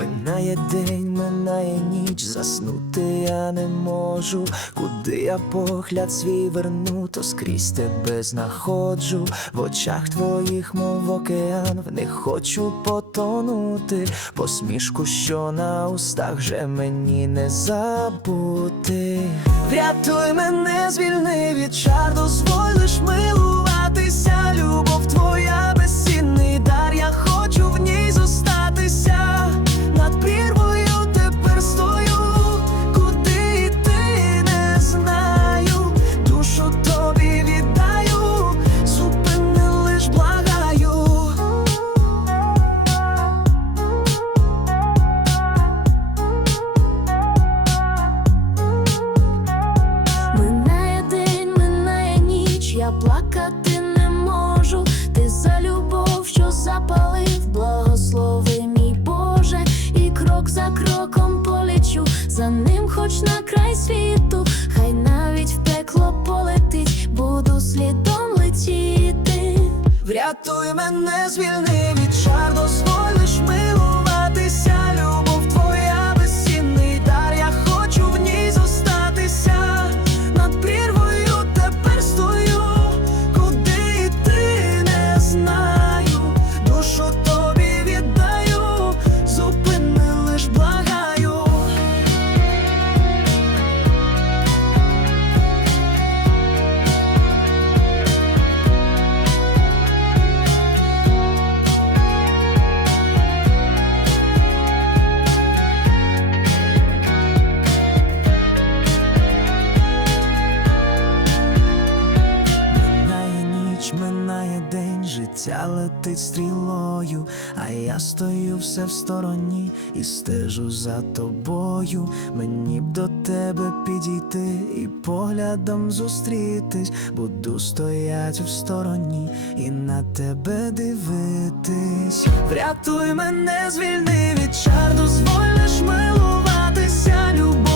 Минає день, минає ніч, заснути я не можу. Куди я погляд свій верну, то скрізь тебе знаходжу. В очах твоїх, мов океан, в них хочу потонути. Посмішку, що на устах вже мені не забути. Врятуй мене, звільни від чар, дозволь лиш милуватися. Любов твоя ніч, я плакати не можу. Ти за любов, що запалив, благослови мій Боже, і крок за кроком полічу, за ним хоч на край світу, хай навіть в пекло полетить, буду слідом летіти. Врятуй мене, звільни від чар, дозволь життя летить стрілою, а я стою все в стороні і стежу за тобою. Мені б до тебе підійти і поглядом зустрітись, буду стоять в стороні і на тебе дивитись. Врятуй мене, звільни від чар, дозволь лиш милуватися, любов.